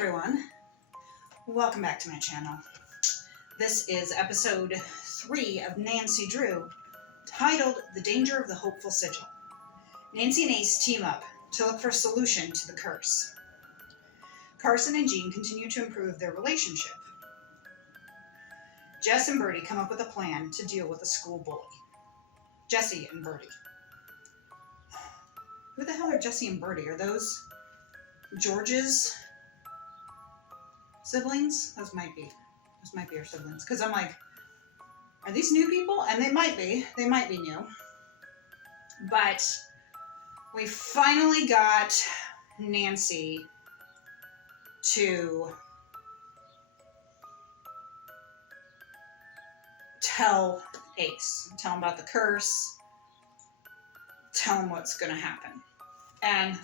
everyone, welcome back to my channel. This is episode 3 of Nancy Drew, titled The Danger of the Hopeful Sigil. Nancy and Ace team up to look for a solution to the curse. Carson and Jean continue to improve their relationship. Jess and Bertie come up with a plan to deal with a school bully. Jessie and Bertie. Who the hell are Jessie and Bertie? Are those George's siblings? Those might be our siblings. Because I'm like, are these new people? And they might be new. But we finally got Nancy to tell Ace. Tell him about the curse. Tell him what's going to happen. And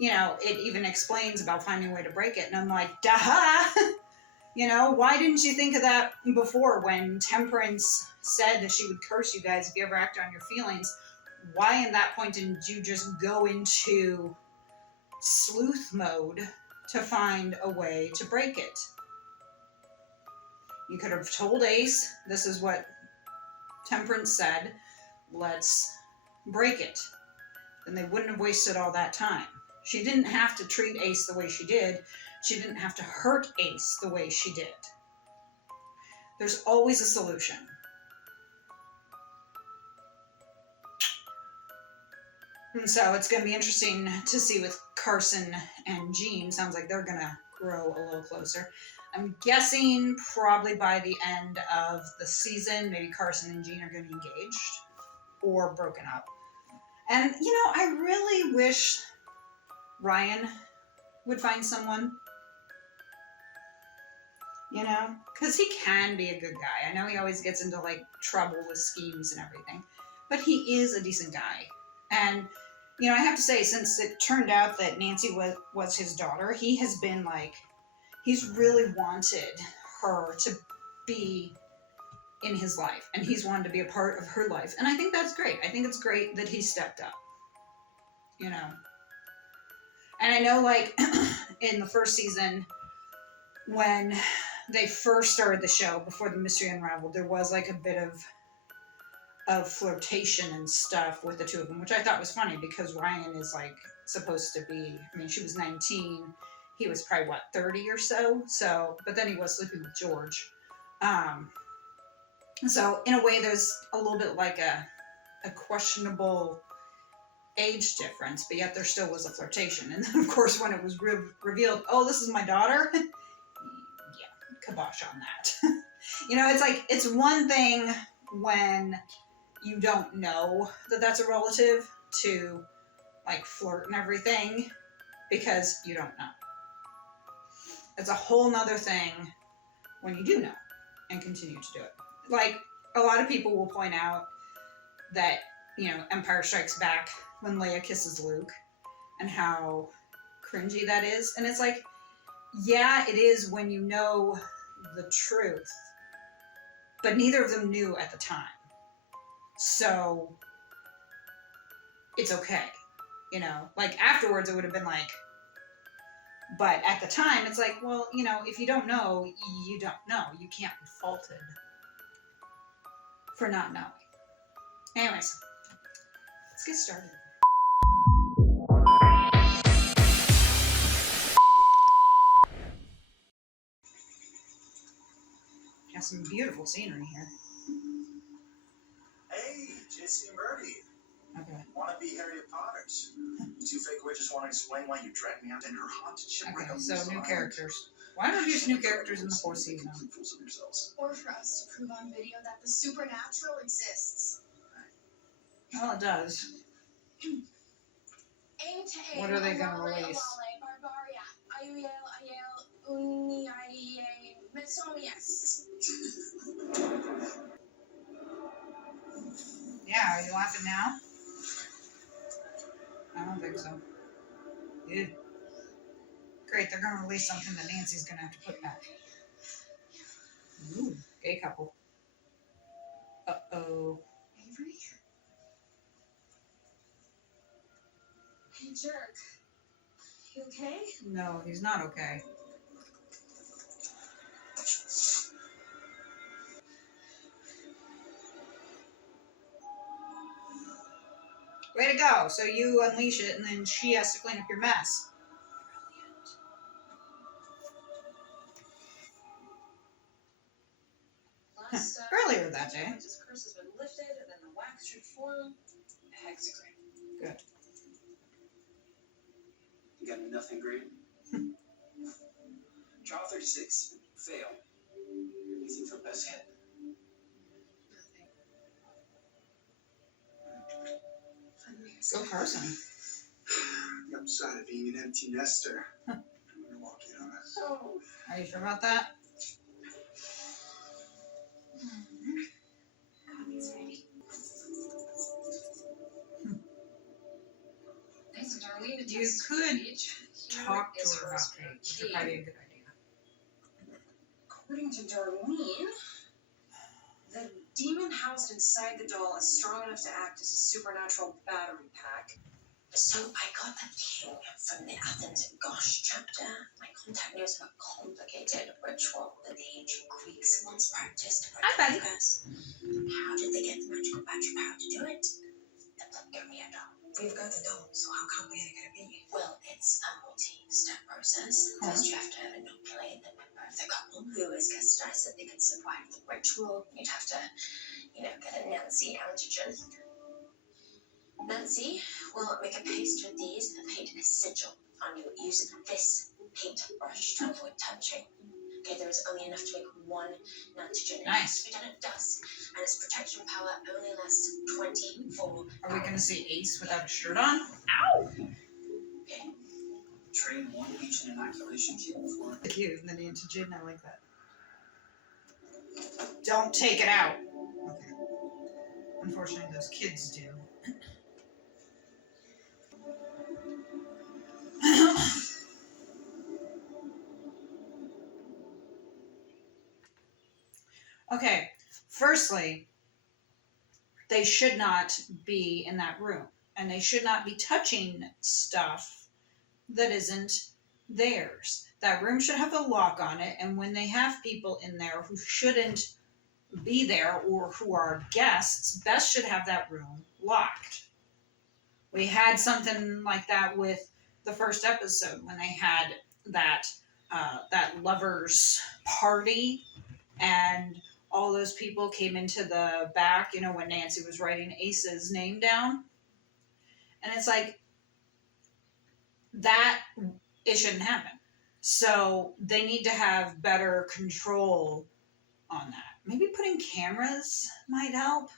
you know, it even explains about finding a way to break it. And I'm like, duh! You know, why didn't you think of that before when Temperance said that she would curse you guys if you ever acted on your feelings? Why in that point didn't you just go into sleuth mode to find a way to break it? You could have told Ace, this is what Temperance said, let's break it. Then they wouldn't have wasted all that time. She didn't have to treat Ace the way she did. She didn't have to hurt Ace the way she did. There's always a solution. And so it's going to be interesting to see with Carson and Jean. Sounds like they're going to grow a little closer. I'm guessing probably by the end of the season, maybe Carson and Jean are going to be engaged or broken up. And, you know, I really wish Ryan would find someone, you know, because he can be a good guy. I know he always gets into, like, trouble with schemes and everything, but he is a decent guy. And, you know, I have to say, since it turned out that Nancy was his daughter, he has been, like, he's really wanted her to be in his life, and he's wanted to be a part of her life, and I think that's great. I think it's great that he stepped up, you know. And I know, like, in the first season, when they first started the show, before the mystery unraveled, there was, like, a bit of flirtation and stuff with the two of them, which I thought was funny, because Ryan is, like, supposed to be, I mean, she was 19, he was probably, what, 30 or so, but then he was sleeping with George. So, in a way, there's a little bit like a questionable age difference, but yet there still was a flirtation. And then, of course, when it was revealed, oh, this is my daughter, yeah, kibosh on that. You know, it's like, it's one thing when you don't know that that's a relative to, like, flirt and everything, because you don't know. It's a whole nother thing when you do know and continue to do it. Like, a lot of people will point out that, you know, Empire Strikes Back, when Leia kisses Luke, and how cringy that is. And it's like, yeah, it is when you know the truth, but neither of them knew at the time. So, it's okay. You know, like, afterwards it would have been like, but at the time, it's like, well, you know, if you don't know, you don't know. You can't be faulted for not knowing. Anyways, let's get started. Got some beautiful scenery here. Hey, Jessie and Bertie. Okay. Want to be Harry Potters? Two fake witches want to explain why you dragged me out to your haunted shipwreck. Okay, so new characters. Why not use new characters in the 4th season? Or for us to prove on video that the supernatural exists. Well, it does. What are they going to release? Yeah, are you laughing now? I don't think so. Yeah. Great, they're going to release something that Nancy's going to have to put back. Ooh, gay couple. Uh-oh. Avery? Hey, jerk. You okay? No, he's not okay. Way to go. So you unleash it, and then she has to clean up your mess. Earlier that day. His curse has been lifted, and then the wax should form a hexagram. Good. You got nothing great? Trial 36. Fail. Anything for best hit? Go Carson. The upside of being an empty nester. I'm gonna walk in on it. So, Are you sure about that? Coffee's ready. nice of Darlene to You test could speech. talk Here to is her her about Kate, which would probably be a good idea. According to Darlene, the demon housed inside the doll is strong enough to act as a supernatural battery pack. So I got a king from the Athens Gosh chapter. My contact knows of a complicated ritual that the ancient Greeks once practiced to Hi, buddy. protect us. How did they get the magical battery power to do it? The blood give me a doll. We've got the doll, so how complicated can it be? Well, it's a multi-step process. First, you have to inoculate the member of the couple who is convinced that they can survive the ritual. You'd have to, get a Nancy antigen. Nancy will make a paste with these and paint a sigil on you using this paintbrush to avoid touching. Okay, there is only enough to make one antigen. Nice. It has to be done at dusk, and its protection power only lasts 24 Are we going to hours. see Ace without a shirt on? Okay. Trade one each in inoculation kit for Cute, and then antigen, I like that. Don't take it out. Okay. Unfortunately, those kids do. Okay, firstly, they should not be in that room, and they should not be touching stuff that isn't theirs. That room should have a lock on it, and when they have people in there who shouldn't be there or who are guests, best should have that room locked. We had something like that with the first episode when they had that lovers party, and all those people came into the back, when Nancy was writing Ace's name down. And it's like, that, it shouldn't happen. So they need to have better control on that. Maybe putting cameras might help,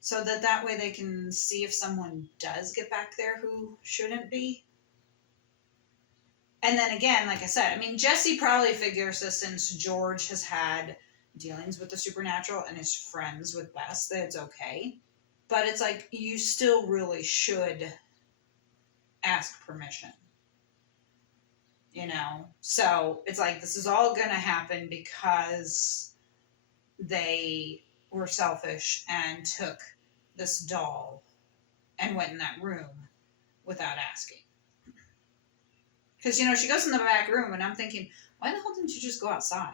so that way they can see if someone does get back there who shouldn't be. And then again, like I said, Jesse probably figures this since George has had dealings with the supernatural and is friends with Bess, that it's okay. But it's like, you still really should ask permission. So it's like, this is all going to happen because they were selfish and took this doll and went in that room without asking. Because, she goes in the back room, and I'm thinking, why the hell didn't you just go outside?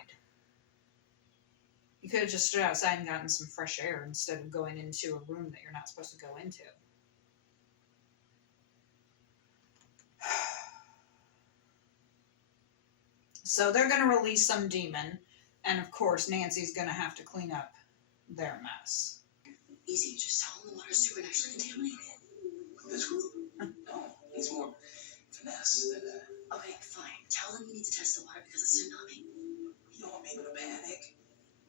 You could have just stood outside and gotten some fresh air instead of going into a room that you're not supposed to go into. So they're going to release some demon, and of course Nancy's going to have to clean up their mess. Easy, just tell them the water's supernaturally contaminated. this group? No, he's more finesse than that. Okay, fine. Tell them you need to test the water because it's tsunami. We don't want people to panic.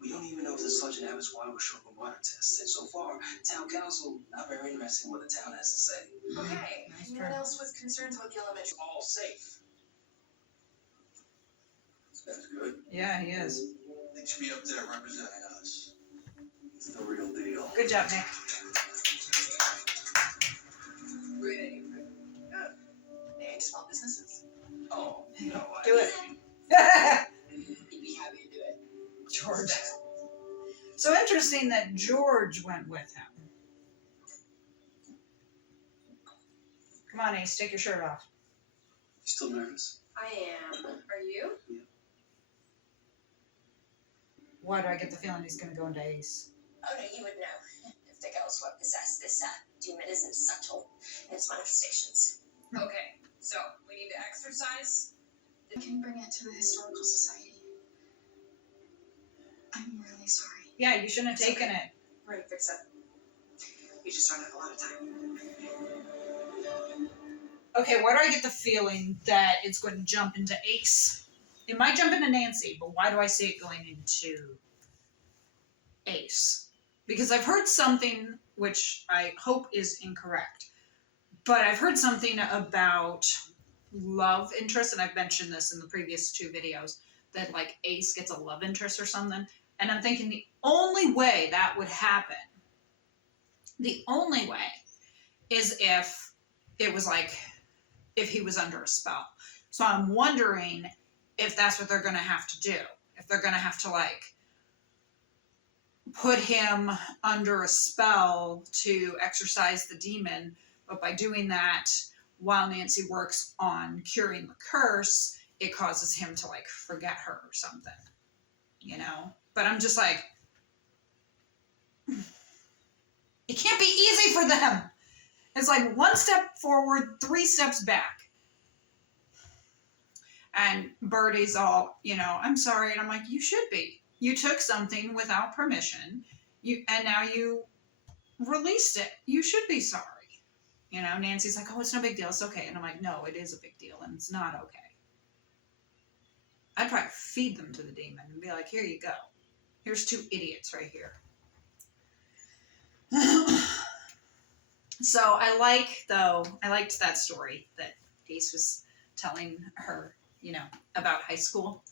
We don't even know if the sludge in Abbott's water will show up in water tests. And so far, town council not very interested in what the town has to say. Okay, Nice anyone try. else with concerns about the elementary? All safe. That's good. Yeah, he is. They should be up there representing us. It's the real deal. Good job, Nick. Great idea, Fred. Good. Hey, small businesses. Oh, no, I Do it. You'd be happy to do it. George. So interesting that George went with him. Come on, Ace, take your shirt off. He's Still nervous? I am. Are you? Why do I get the feeling he's going to go into Ace? Oh no, you would know if the girls were possessed. This demon isn't subtle in its manifestations. Okay, so we need to exercise. I can bring it to the Historical Society. I'm really sorry. Yeah, you shouldn't have taken it. We're gonna fix it. We just don't have a lot of time. Okay, why do I get the feeling that it's going to jump into Ace? It might jump into Nancy, but why do I see it going into Ace? Because I've heard something, which I hope is incorrect, but I've heard something about love interest, and I've mentioned this in the previous 2 videos, that like Ace gets a love interest or something. And I'm thinking the only way that would happen, the only way, is if it was like, if he was under a spell. So I'm wondering if that's what they're going to have to do. If they're going to have to like put him under a spell to exorcise the demon, but by doing that, while Nancy works on curing the curse, it causes him to like forget her or something, you know? But I'm just like, it can't be easy for them. It's like 1 step forward, 3 steps back. And Birdie's all, you know, I'm sorry. And I'm like, you should be. You took something without permission, and now you released it. You should be sorry. You know, Nancy's like, oh, it's no big deal. It's okay. And I'm like, no, it is a big deal, and it's not okay. I'd probably feed them to the demon and be like, here you go. Here's 2 idiots right here. So I liked that story that Ace was telling her, you know, about high school,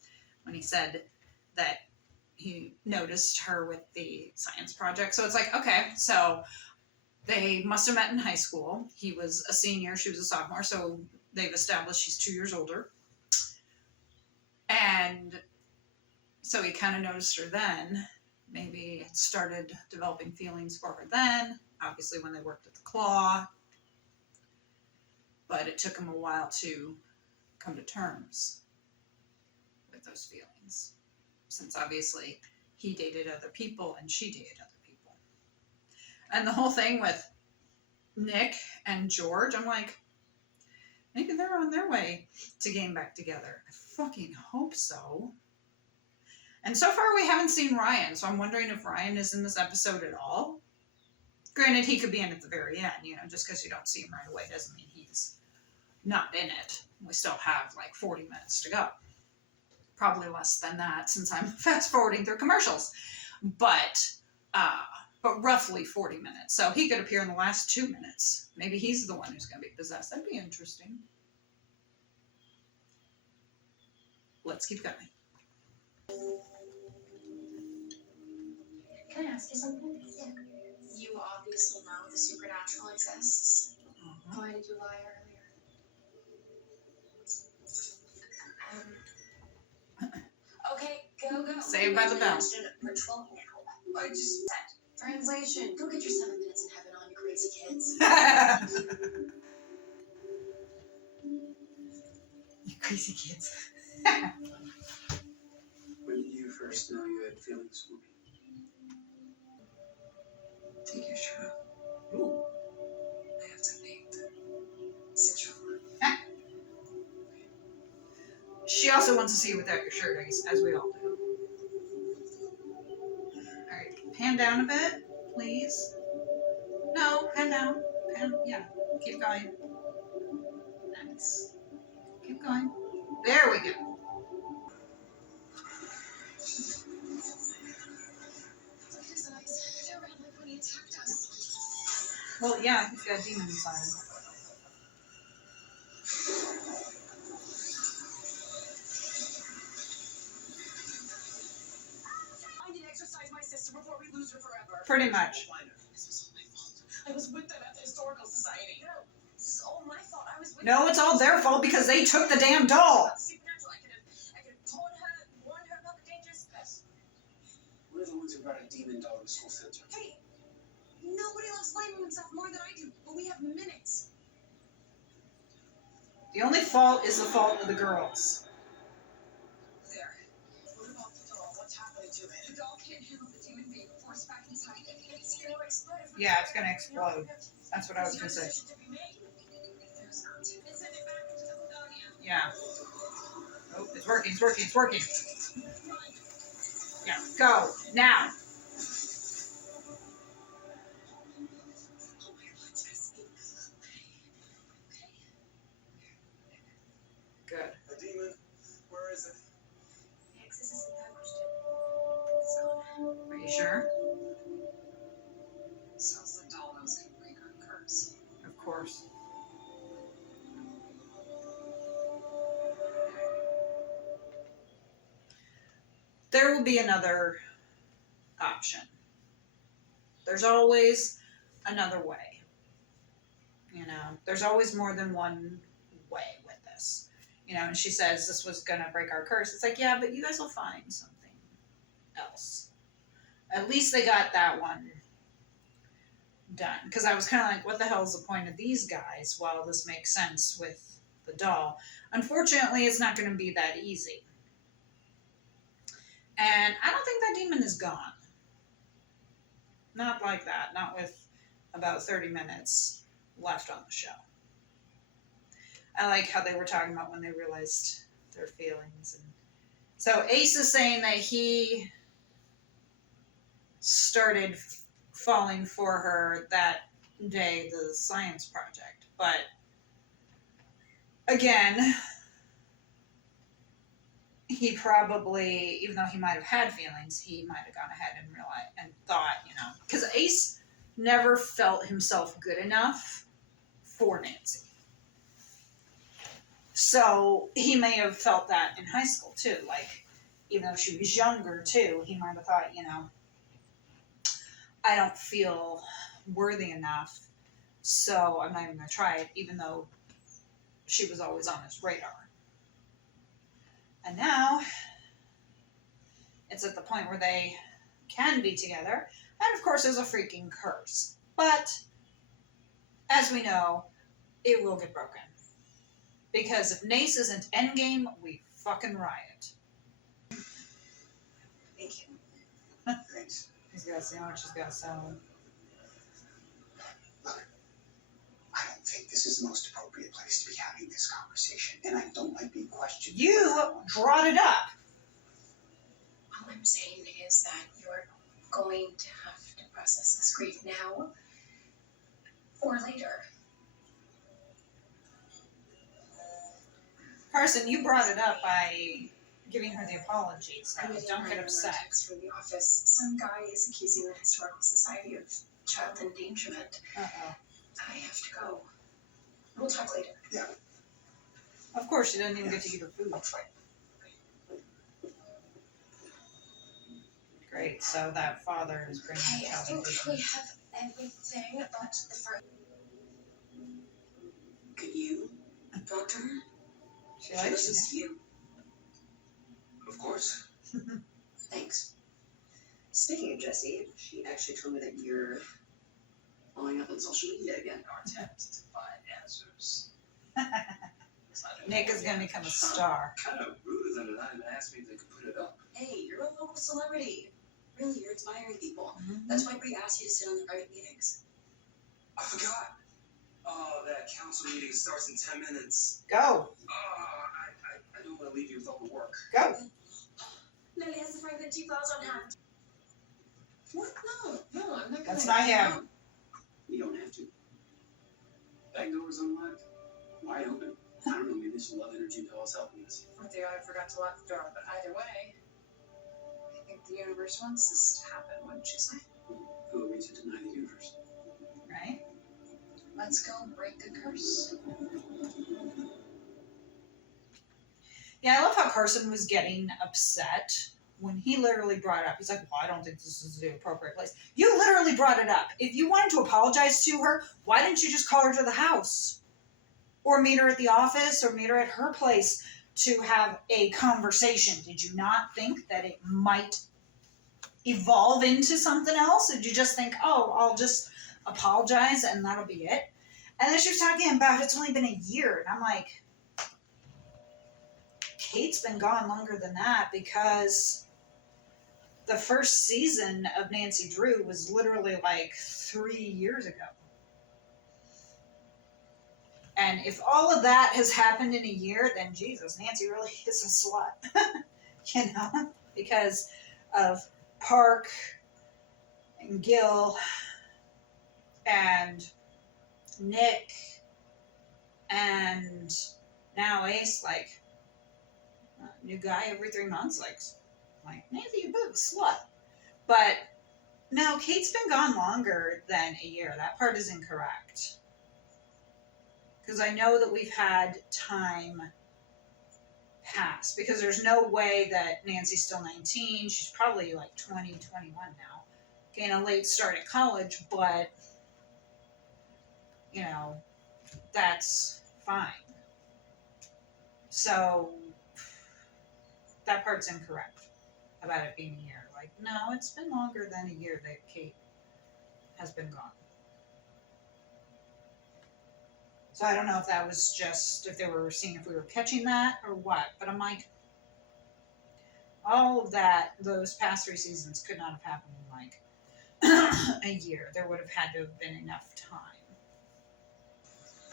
when he said that he noticed her with the science project. So it's like, okay, so they must have met in high school. He was a senior, she was a sophomore, so they've established she's 2 years older. And so he kind of noticed her then. Maybe it started developing feelings for her then, obviously when they worked at the Claw. But it took him a while to come to terms with those feelings, since obviously he dated other people and she dated other people. And the whole thing with Nick and George, I'm like, maybe they're on their way to getting back together. I fucking hope so. And so far we haven't seen Ryan, so I'm wondering if Ryan is in this episode at all. Granted, he could be in at the very end, you know, just because you don't see him right away doesn't mean he's not in it. We still have like 40 minutes to go. Probably less than that, since I'm fast forwarding through commercials. But roughly 40 minutes. So he could appear in the last 2 minutes. Maybe he's the one who's going to be possessed. That'd be interesting. Let's keep going. Can I ask you something? Yeah. You obviously know the supernatural exists. Mm-hmm. Why did you lie earlier? Okay, go. Saved by the bell. Ritual now. I just... Translation. Go get your 7 minutes in heaven on, you crazy kids. You crazy kids. When did you first know you had feelings for me? Take your shirt off. Ooh. I have to make the sexual word. She also wants to see you without your shirt, as we all do. Alright, pan down a bit, please. No, pan down. Yeah, keep going. Nice. Keep going. There we go. Look at his eyes. They're red like when he attacked us. Well, yeah, he's got a demon inside him. I need to exercise my sister before we lose her forever. Pretty much. This was all my fault. I was with them at the Historical Society. No, this is all my fault. I was with No, them. it's all their fault because they took the damn doll. Supernatural. I could have told her, warned her about the dangers. We're the ones who brought a demon doll to the school center. Hey, nobody loves blaming themselves more than I do, but we have minutes. The only fault is the fault of the girls. There. What about the doll? What's happening to it? The doll can't handle the demon being forced back inside it. It's gonna explode. If we Yeah, try it's gonna it. explode. That's what I was gonna say. There's a decision to be made. There's not. And send it back into the Lagonia. Yeah. Oh, it's working, it's working, it's working. Yeah, go, now. Good. A demon? Where is it? The access isn't damaged yet. It's gone. Are you sure? Sounds like doll knows can break our curse. Of course. There will be another option. There's always another way. You know, there's always more than one way with this. You know, and she says this was going to break our curse. It's like, yeah, but you guys will find something else. At least they got that one done. Because I was kind of like, what the hell is the point of these guys? Well, this makes sense with the doll. Unfortunately, it's not going to be that easy. And I don't think that demon is gone. Not like that. Not with about 30 minutes left on the show. I like how they were talking about when they realized their feelings. And so Ace is saying that he started falling for her that day, the science project. But again, he probably, even though he might have had feelings, he might have gone ahead and realized and thought, you know, because Ace never felt himself good enough for Nancy. So he may have felt that in high school too. Like, even though she was younger too, he might have thought, you know, I don't feel worthy enough, so I'm not even going to try it, even though she was always on his radar. And now, it's at the point where they can be together. And of course, there's a freaking curse. But, as we know, it will get broken. Because if Nace isn't endgame, we fucking riot. Thank you. Thanks. He's got a sandwich, he's got a salad. Look, I don't think this is the most appropriate place to be having this conversation, and I don't like being questioned. You brought it up. All I'm saying is that you're going to have to process this grief now or later. Carson, you brought it up by giving her the apology, so I'm don't get getting upset. a text from the office. Some guy is accusing the Historical Society of child endangerment. Uh-oh. I have to go. We'll talk later. Yeah, Of course, she doesn't even get to eat her food. that's right. Great, so that father is bringing Okay, the I child think we engagement. have everything but the first. Could you talk to her? She likes listens to you. Of course. Thanks. Speaking of Jessie, she actually told me that you're following up on social media again. Our attempt to find answers. Nick is going to become a star. Kind of rude of them to not even ask me if they could put it up. Hey, you're a local celebrity. Really, you're inspiring people. Mhm. That's why we asked you to sit on the private meetings. I forgot. Oh, that council meeting starts in 10 minutes. Go, I don't want to leave you with all the work. go. Lily has the fragment 2 files on hand. What? No, I'm not gonna. That's not him. You don't have to. Back door's unlocked. Wide open. I don't know, maybe some love energy dolls helping us. Or the I forgot to lock the door, but either way, I think the universe wants this to happen, wouldn't you say? Who are we to deny the universe? Right? Let's go break the curse. Yeah, I love how Carson was getting upset when he literally brought it up. He's like, well, I don't think this is the appropriate place. You literally brought it up. If you wanted to apologize to her, why didn't you just call her to the house? Or meet her at the office, or meet her at her place to have a conversation? Did you not think that it might evolve into something else? Did you just think, oh, I'll just apologize and that'll be it? And then she was talking about it's only been a year. And I'm like, Kate's been gone longer than that because the first season of Nancy Drew was literally like 3 years ago. And if all of that has happened in a year, then Jesus, Nancy really is a slut. You know? Because of Park and Gil and Nick and now Ace, like, new guy every 3 months, like Nancy, you bit of a slut. But no, Kate's been gone longer than a year. That part is incorrect. Because I know that we've had time pass. Because there's no way that Nancy's still 19. She's probably like 20, 21 now. Getting a late start at college, but, you know, that's fine. So, that part's incorrect about it being a year. Like, no, it's been longer than a year that Kate has been gone. So I don't know if that was just, if they were seeing if we were catching that or what. But I'm like, all of that, those past 3 seasons could not have happened in like a year. There would have had to have been enough time.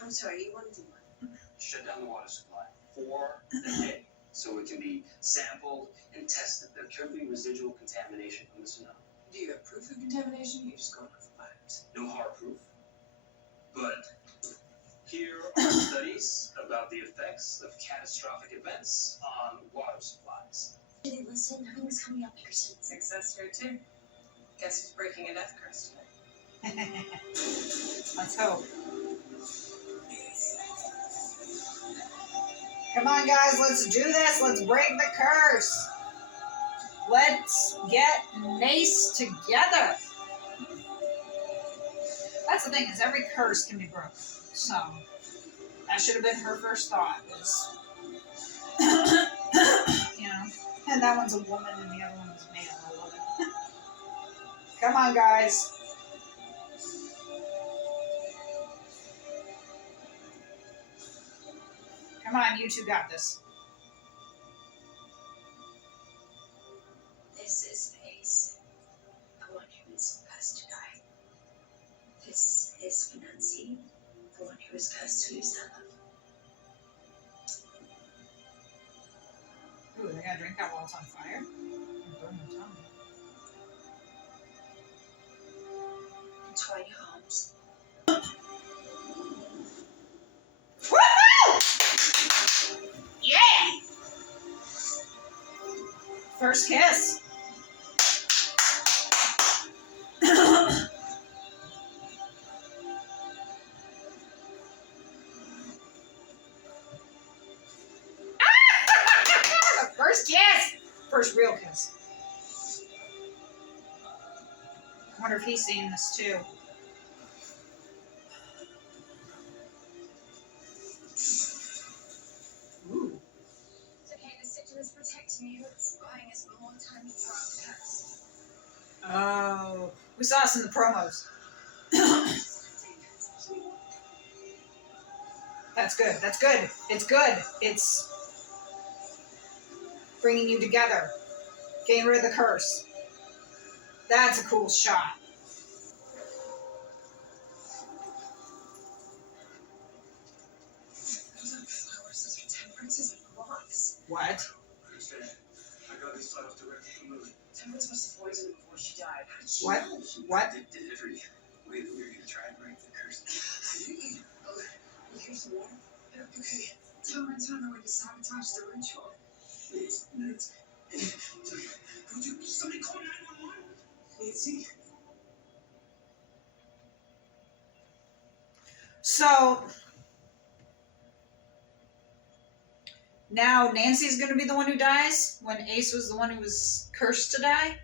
I'm sorry, you wanted to what? Shut down the water supply for a day so it can be sampled and tested. There could be residual contamination from the tsunami. Do you have proof of contamination? You just going off the vibes. No hard proof. But here are studies about the effects of catastrophic events on water supplies. Did they listen? Nothing's coming up, Pearson. Success here too. Guess who's breaking a death curse today? Let's hope. Come on, guys, let's do this. Let's break the curse. Let's get Nace together. That's the thing, is every curse can be broken. So, that should have been her first thought, was, you know, and that one's a woman and the other one is male. I love it. Come on, guys. Come on, you two got this. This is Ace, the one who is cursed to die. This is Nancy, the one who is cursed to lose their love. Ooh, they gotta drink that while it's on fire? Burn the tongue. Entwine your arms. Yeah! First kiss. First kiss! First real kiss. I wonder if he's seeing this too. Ooh. It's okay, the sigil is protecting you. It's buying us more time to drop the curse. Oh, we saw this in the promos. That's good. That's good. It's good. It's bringing you together. Getting rid of the curse. That's a cool shot. Those are flowers, those are temperances and moths. What? Understand? I got these files directly from Lily. Temperance must have poisoned him before she died. How did she What? know? What? Did every way that we were going to try and break the curse. Here's the water. Okay. Temperance found a way to sabotage the ritual. Nancy. Could you somebody call 911? Nancy? So now Nancy's going to be the one who dies when Ace was the one who was cursed to die?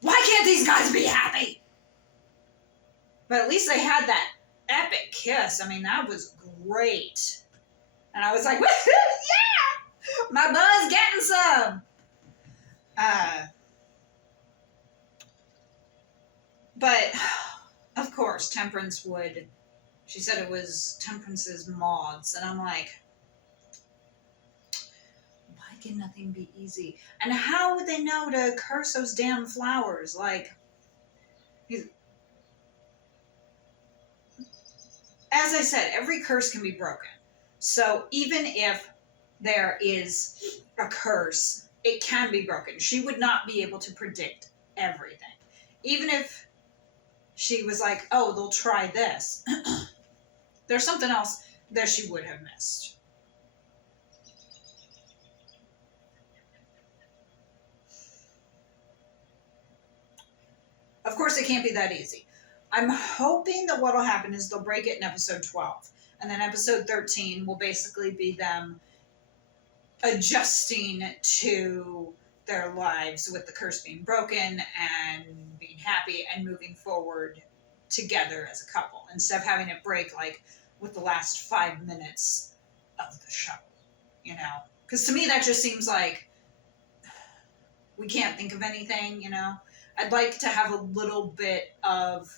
Why can't these guys be happy? But at least they had that epic kiss. I mean, that was great. And I was like, woohoo, yeah! My buzz getting some. But, of course, Temperance would, she said it was Temperance's moths. And I'm like, can nothing be easy? And how would they know to curse those damn flowers? Like, as I said, every curse can be broken. So even if there is a curse, it can be broken. She would not be able to predict everything. Even if she was like, oh, they'll try this, there's something else that she would have missed. Of course, it can't be that easy. I'm hoping that what will happen is they'll break it in episode 12. And then episode 13 will basically be them adjusting to their lives with the curse being broken and being happy and moving forward together as a couple instead of having it break like with the last 5 minutes of the show, you know? Because to me, that just seems like we can't think of anything, you know? I'd like to have a little bit of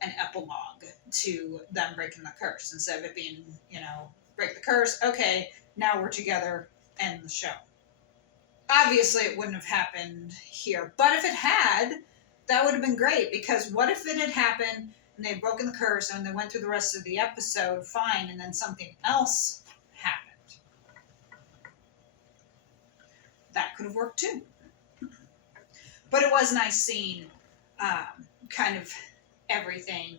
an epilogue to them breaking the curse instead of it being, you know, break the curse, okay, now we're together, end the show. Obviously, it wouldn't have happened here, but if it had, that would have been great because what if it had happened and they'd broken the curse and they went through the rest of the episode fine and then something else happened? That could have worked too. But it was nice seeing kind of everything,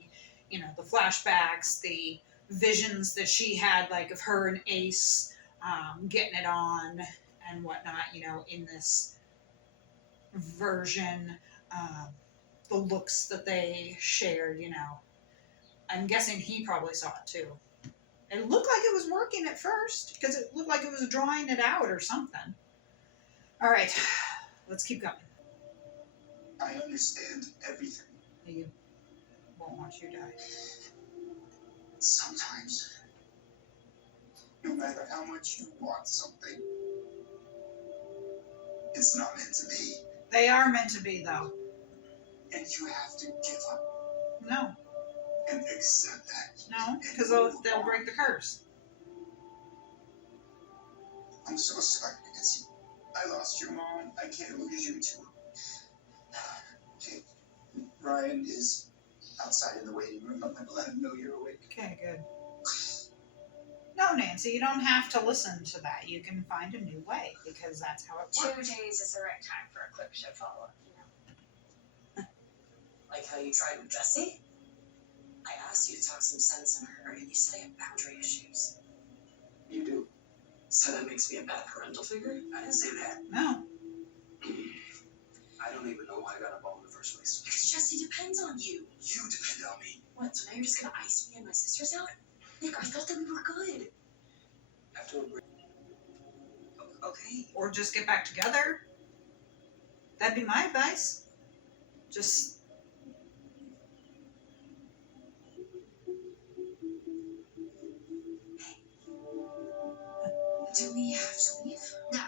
you know, the flashbacks, the visions that she had, like of her and Ace getting it on and whatnot, you know, in this version, the looks that they shared, you know. I'm guessing he probably saw it too. It looked like it was working at first because it looked like it was drawing it out or something. All right, let's keep going. I understand everything. You won't watch you die. Sometimes, no matter how much you want something, it's not meant to be. They are meant to be, though. And you have to give up No, and accept that. no, because they'll break the curse. I'm so sorry, Nancy. I lost your mom. I can't lose you too. Okay. Ryan is outside in the waiting room. I'm gonna let him know you're awake. Okay, good. No, Nancy, you don't have to listen to that. You can find a new way because that's how it 2 works. days is the right time for a quick show follow-up, you know. Like how you tried with Jesse? I asked you to talk some sense in her, and you said I have boundary issues. You do. So that makes me a bad parental figure? I didn't say that. No. I don't even know why I got involved in the first place. Because Jesse depends on you. You depend on me. What, so now you're just gonna ice me and my sisters out? Nick, I thought that we were good. After a break. Okay. Or just get back together. That'd be my advice. Just. Do we have to leave? No.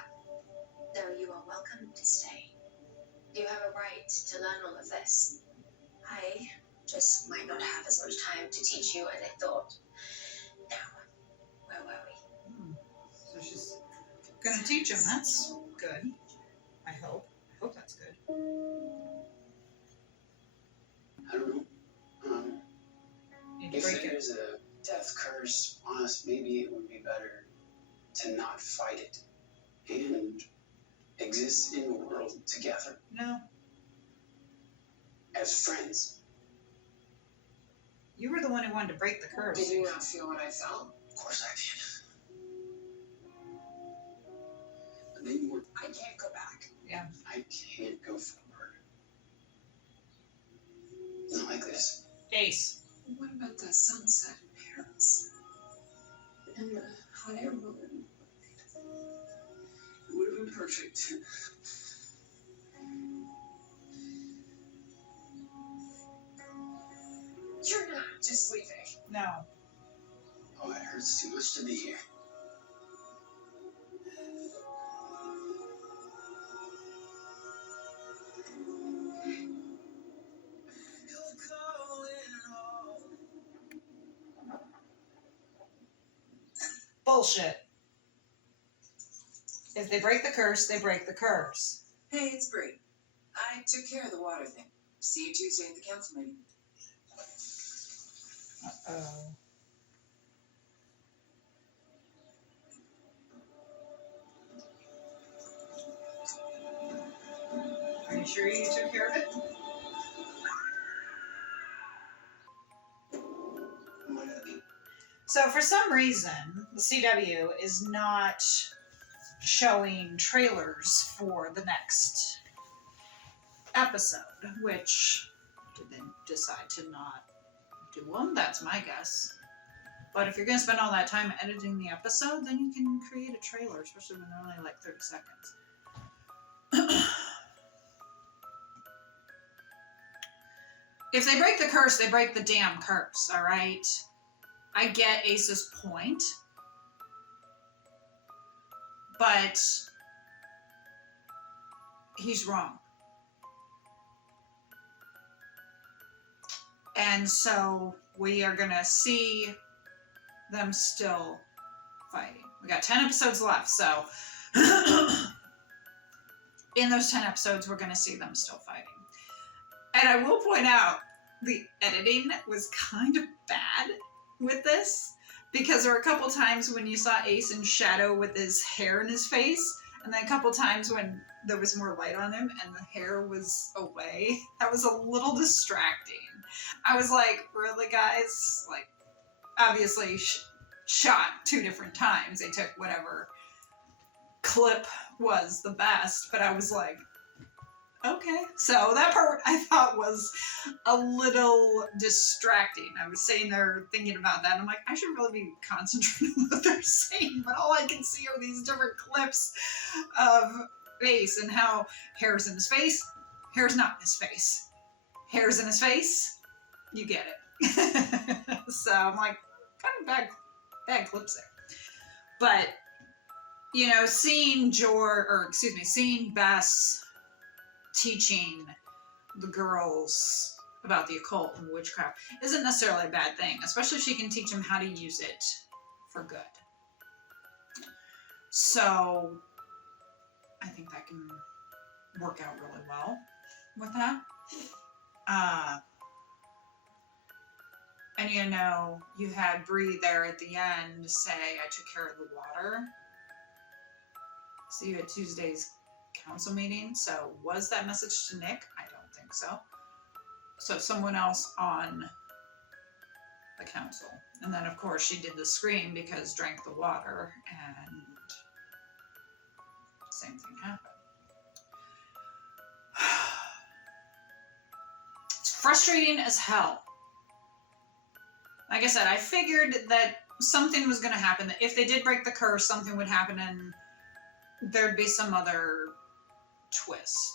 No, you are welcome to stay. You have a right to learn all of this. I just might not have as much time to teach you as I thought. Now, where were we? So she's gonna teach him. That's good. I hope. I hope that's good. I don't know. Need to If break it. there's a death curse on us, maybe it would be better to not fight it and exist in the world together No. as friends. You were the one who wanted to break the curse. Did you not feel what I felt? Of course I did. But then you were, I can't go back. I can't go forward. Not like this. Ace. What about the sunset in Paris? And the hot air balloon? It would have been perfect. You're not just leaving. No. Oh, it hurts too much to be here. Bullshit. If they break the curse, they break the curse. Hey, it's Bree. I took care of the water thing. See you Tuesday at the council meeting. Uh-oh. Are you sure you took care of it? So for some reason, the CW is not showing trailers for the next episode, which did they decide to not do them? That's my guess. But if you're going to spend all that time editing the episode, then you can create a trailer, especially when they're only like 30 seconds. If they break the curse, they break the damn curse, all right? I get Ace's point, but he's wrong. And so we are going to see them still fighting. We got 10 episodes left, so in those 10 episodes, we're going to see them still fighting. And I will point out, the editing was kind of bad with this, because there were a couple times when you saw Ace in shadow with his hair in his face, and then a couple times when there was more light on him and the hair was away. That was a little distracting. I was like, really, guys? Like, obviously shot 2 different times. They took whatever clip was the best, but I was like, okay. So that part I thought was a little distracting. I was sitting there thinking about that. I'm like, I should really be concentrating on what they're saying, but all I can see are these different clips of Ace and how hair's in his face, hair's not in his face. Hair's in his face, you get it. So I'm like, kind of bad clips there. But, you know, seeing Bess teaching the girls about the occult and witchcraft isn't necessarily a bad thing, especially if she can teach them how to use it for good. So I think that can work out really well with that. And you know, you had Bree there at the end say, I took care of the water. See you at Tuesday's council meeting. So was that message to Nick? I don't think so. So someone else on the council. And then of course she did the scream because drank the water and same thing happened. It's frustrating as hell. Like I said, I figured that something was going to happen, that if they did break the curse, something would happen and there'd be some other twist.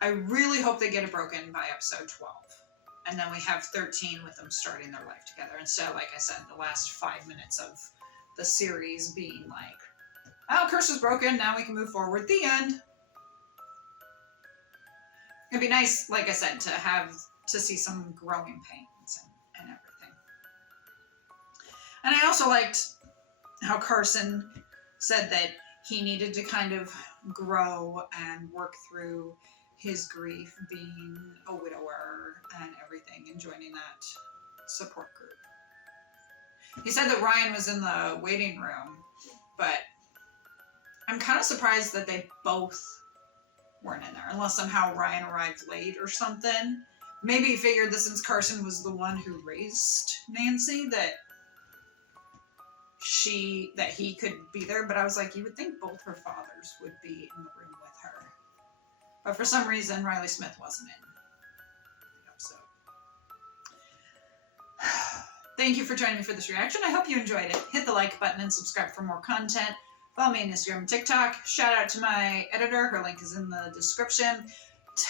I really hope they get it broken by episode 12. And then we have 13 with them starting their life together. Instead, like I said, the last 5 minutes of the series being like, oh, curse is broken, now we can move forward. The end. It'd be nice, like I said, to see some growing pains and everything. And I also liked how Carson said that he needed to kind of grow and work through his grief, being a widower and everything, and joining that support group. He said that Ryan was in the waiting room, but I'm kind of surprised that they both weren't in there, unless somehow Ryan arrived late or something. Maybe he figured that since Carson was the one who raised Nancy, that he could be there, but I was like, you would think both her fathers would be in the room with her. But for some reason, Riley Smith wasn't in the episode. Thank you for joining me for this reaction. I hope you enjoyed it. Hit the like button and subscribe for more content. Follow me on Instagram and TikTok. Shout out to my editor. Her link is in the description.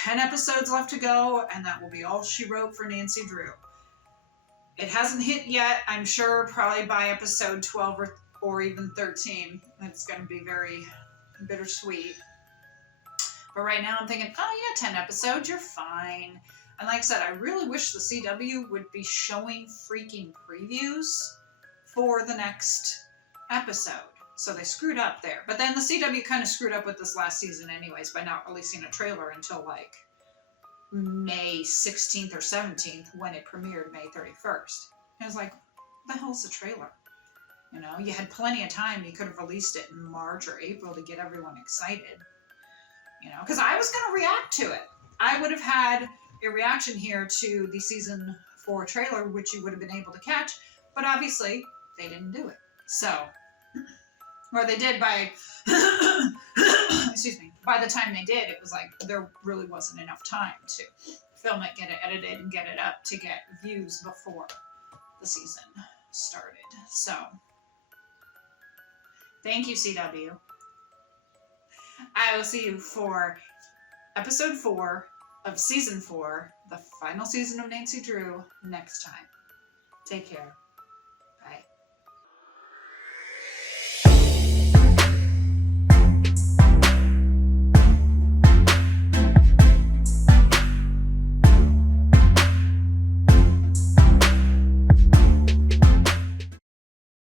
10 episodes left to go, and that will be all she wrote for Nancy Drew. It hasn't hit yet. I'm sure probably by episode 12 or even 13, it's going to be very bittersweet. But right now I'm thinking, oh yeah, 10 episodes, you're fine. And like I said, I really wish the CW would be showing freaking previews for the next episode. So they screwed up there. But then the CW kind of screwed up with this last season anyways by not releasing a trailer until like May 16th or 17th when it premiered May 31st. I was like, what the hell's the trailer? You know, you had plenty of time. You could have released it in March or April to get everyone excited. You know, because I was going to react to it. I would have had a reaction here to the season 4 trailer, which you would have been able to catch, but obviously they didn't do it. So, or they did by, excuse me, by the time they did, it was like there really wasn't enough time to film it, get it edited, and get it up to get views before the season started. So, thank you, CW. I will see you for episode 4 of season 4, the final season of Nancy Drew, next time. Take care.